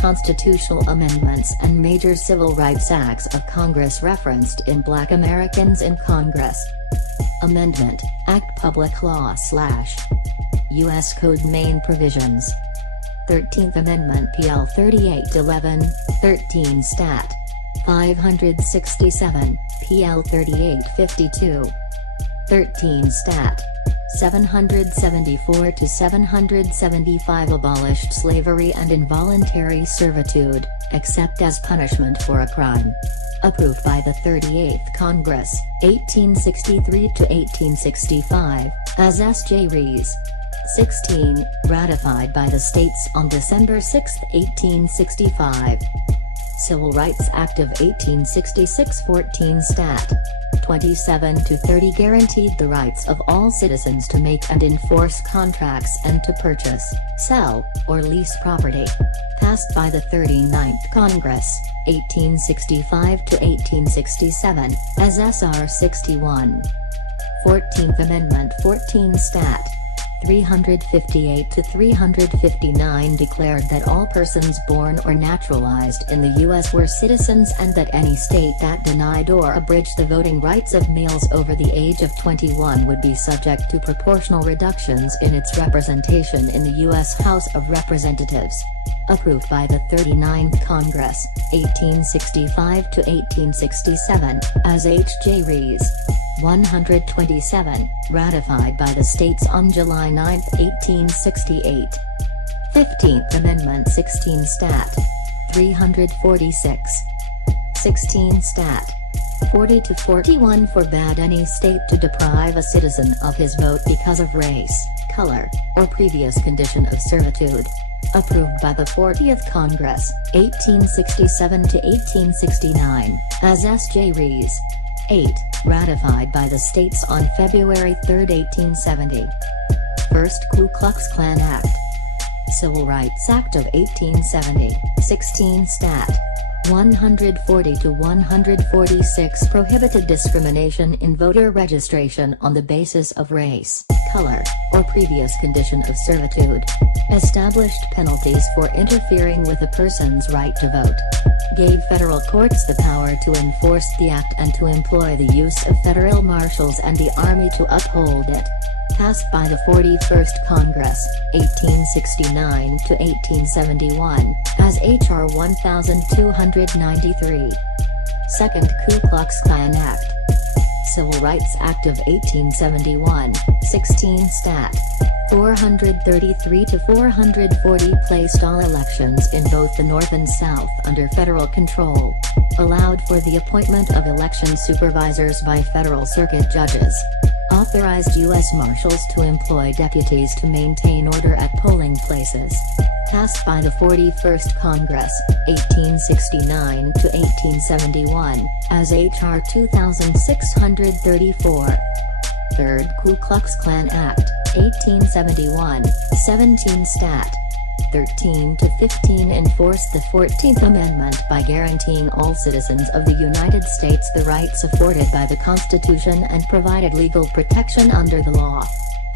constitutional amendments and major civil rights acts of Congress referenced in Black Americans in Congress. Amendment, Act Public Law / U.S. Code Main Provisions. 13th Amendment PL 3811, 13 Stat. 567, PL 3852. 13 Stat. 774 to 775 abolished slavery and involuntary servitude, except as punishment for a crime. Approved by the 38th Congress, 1863 to 1865, as S.J. Rees. 16, ratified by the states on December 6, 1865. Civil Rights Act of 1866 14 Stat. 27 to 30 guaranteed the rights of all citizens to make and enforce contracts and to purchase, sell, or lease property. Passed by the 39th Congress, 1865 to 1867, as S.R. 61. 14th Amendment 14 Stat. 358 to 359 declared that all persons born or naturalized in the U.S. were citizens and that any state that denied or abridged the voting rights of males over the age of 21 would be subject to proportional reductions in its representation in the U.S. House of Representatives. Approved by the 39th Congress, 1865 to 1867, as H.J. Rees. 127, ratified by the states on July 9, 1868. 15th Amendment 16 Stat. 346. 16 Stat. 40 to 41 forbade any state to deprive a citizen of his vote because of race, color, or previous condition of servitude. Approved by the 40th Congress, 1867 to 1869, as S.J. Rees. 8, ratified by the states on February 3, 1870. First Ku Klux Klan Act. Civil Rights Act of 1870, 16 Stat. 140 to 146 prohibited discrimination in voter registration on the basis of race, color, or previous condition of servitude. Established penalties for interfering with a person's right to vote. Gave federal courts the power to enforce the act and to employ the use of federal marshals and the army to uphold it. Passed by the 41st Congress, 1869 to 1871, as H.R. 1293. Second Ku Klux Klan Act. Civil Rights Act of 1871, 16 Stat. 433 to 440 placed all elections in both the North and South under federal control. Allowed for the appointment of election supervisors by federal circuit judges. Authorized U.S. Marshals to employ deputies to maintain order at polling places. Passed by the 41st Congress, 1869 to 1871, as H.R. 2634. Third Ku Klux Klan Act, 1871, 17 Stat. 13 to 15 enforced the 14th Amendment by guaranteeing all citizens of the United States the rights afforded by the Constitution and provided legal protection under the law.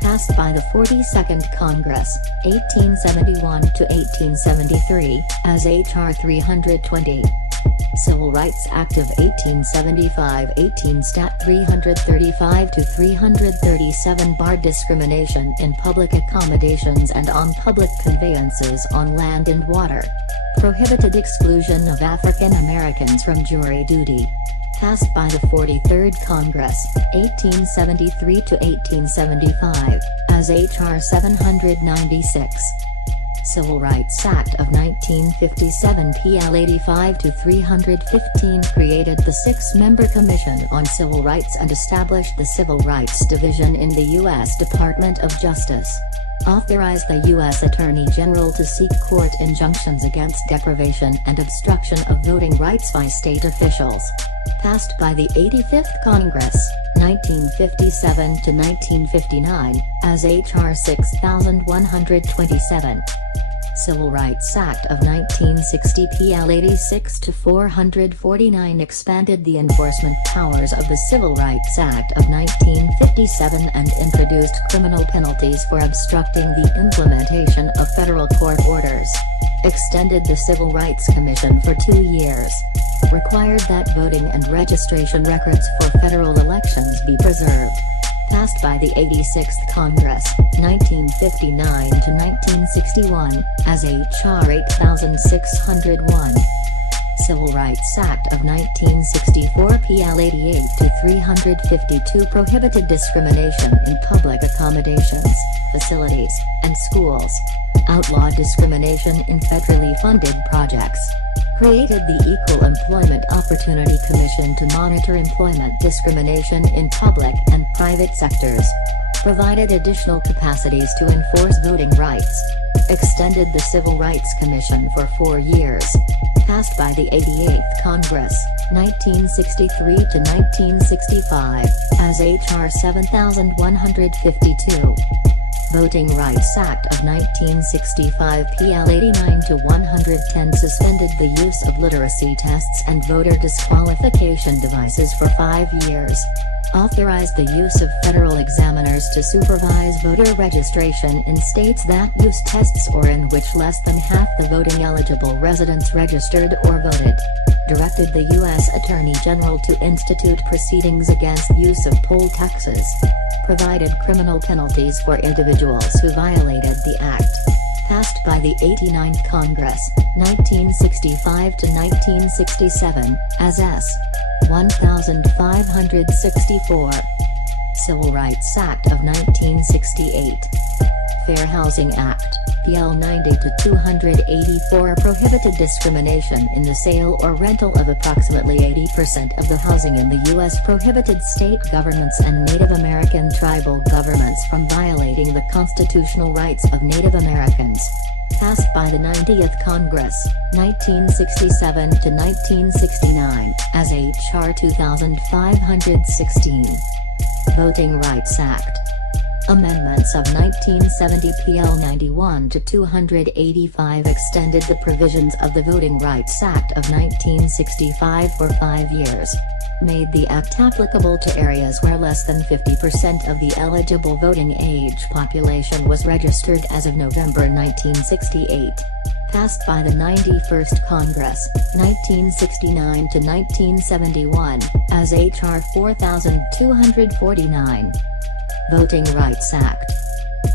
Passed by the 42nd Congress, 1871 to 1873, as H.R. 320. Civil Rights Act of 1875 18 Stat. 335 to 337 barred discrimination in public accommodations and on public conveyances on land and water. Prohibited exclusion of African Americans from jury duty. Passed by the 43rd Congress, 1873 to 1875, as H.R. 796. Civil Rights Act of 1957 PL 85 to 315 created the 6-member Commission on Civil Rights and established the Civil Rights Division in the U.S. Department of Justice. Authorized the U.S. Attorney General to seek court injunctions against deprivation and obstruction of voting rights by state officials. Passed by the 85th Congress, 1957 to 1959, as H.R. 6127. Civil Rights Act of 1960 PL 86 to 449 expanded the enforcement powers of the Civil Rights Act of 1957 and introduced criminal penalties for obstructing the implementation of federal court orders. extended the Civil Rights Commission for 2 years. Required that voting and registration records for federal elections be preserved. Passed by the 86th Congress, 1959 to 1961, as H.R. 8601. Civil Rights Act of 1964 PL 88 to 352 prohibited discrimination in public accommodations, facilities, and schools. Outlawed discrimination in federally funded projects. Created the Equal Employment Opportunity Commission to monitor employment discrimination in public and private sectors. Provided additional capacities to enforce voting rights. Extended the Civil Rights Commission for 4 years. Passed by the 88th Congress, 1963 to 1965, as H.R. 7152. Voting Rights Act of 1965 PL 89 to 110 suspended the use of literacy tests and voter disqualification devices for 5 years. Authorized the use of federal examiners to supervise voter registration in states that use tests or in which less than half the voting eligible residents registered or voted. Directed the U.S. Attorney General to institute proceedings against use of poll taxes. Provided criminal penalties for individuals who violated the act. Passed by the 89th Congress, 1965 to 1967, as S. 1564. Civil Rights Act of 1968. Fair Housing Act, PL 90 to 284 prohibited discrimination in the sale or rental of approximately 80% of the housing in the U.S. Prohibited state governments and Native American tribal governments from violating the constitutional rights of Native Americans. Passed by the 90th Congress, 1967 to 1969, as H.R. 2516. Voting Rights Act. Amendments of 1970 PL 91 to 285 extended the provisions of the Voting Rights Act of 1965 for 5 years. Made the act applicable to areas where less than 50% of the eligible voting age population was registered as of November 1968. Passed by the 91st Congress, 1969 to 1971, as H.R. 4249. Voting Rights Act.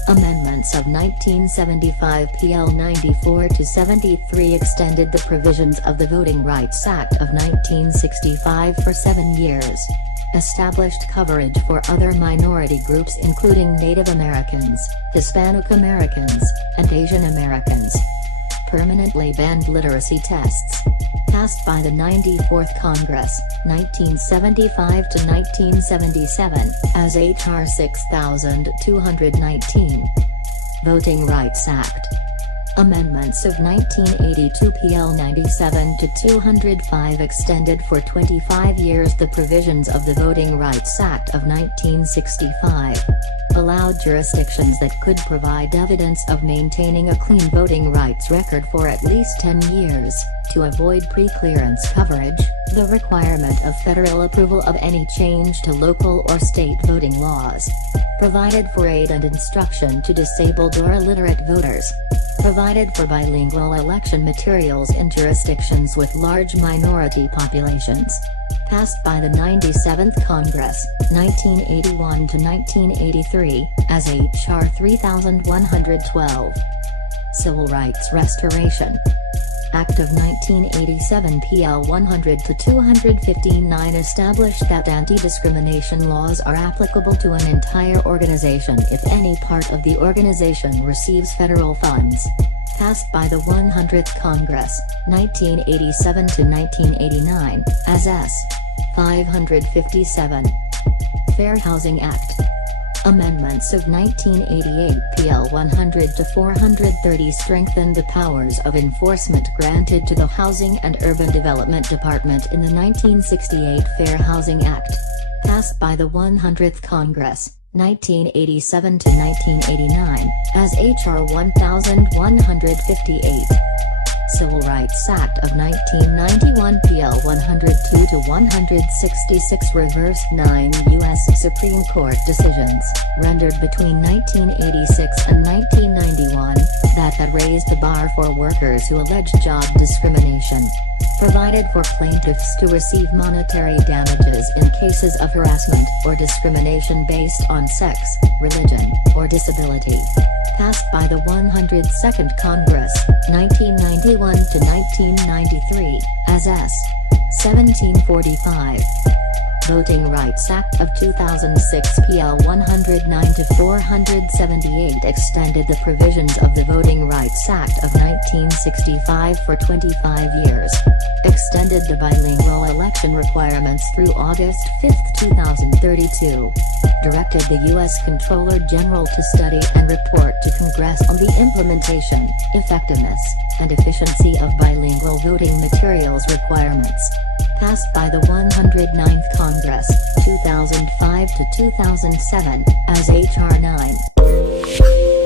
Amendments of 1975 PL 94 to 73 extended the provisions of the Voting Rights Act of 1965 for 7 years. Established coverage for other minority groups including Native Americans, Hispanic Americans, and Asian Americans. Permanently banned literacy tests. Passed by the 94th Congress, 1975 to 1977, as H.R. 6219. Voting Rights Act. Amendments of 1982 PL 97 to 205 extended for 25 years the provisions of the Voting Rights Act of 1965. Allowed jurisdictions that could provide evidence of maintaining a clean voting rights record for at least 10 years, to avoid pre-clearance coverage, the requirement of federal approval of any change to local or state voting laws. Provided for aid and instruction to disabled or illiterate voters. Provided for bilingual election materials in jurisdictions with large minority populations. Passed by the 97th Congress, 1981 to 1983, as H.R. 3112. Civil Rights Restoration Act of 1987 PL 100 to 259 established that anti-discrimination laws are applicable to an entire organization if any part of the organization receives federal funds. Passed by the 100th Congress, 1987 to 1989, as S. 557. Fair Housing Act. Amendments of 1988 PL 100 to 430 strengthened the powers of enforcement granted to the Housing and Urban Development Department in the 1968 Fair Housing Act. Passed by the 100th Congress, 1987 to 1989, as H.R. 1158. Civil Rights Act of 1991 PL 102 to 166 reversed 9 U.S. Supreme Court decisions, rendered between 1986 and 1991, that had raised the bar for workers who allege job discrimination. Provided for plaintiffs to receive monetary damages in cases of harassment or discrimination based on sex, religion, or disability. Passed by the 102nd Congress, 1991 to 1993, as S. 1745. Voting Rights Act of 2006 PL 109-478 extended the provisions of the Voting Rights Act of 1965 for 25 years. Extended the bilingual election requirements through August 5, 2032. Directed the U.S. Comptroller General to study and report to Congress on the implementation, effectiveness, and efficiency of bilingual voting materials requirements. Passed by the 109th Congress, 2005 to 2007, as H.R. 9.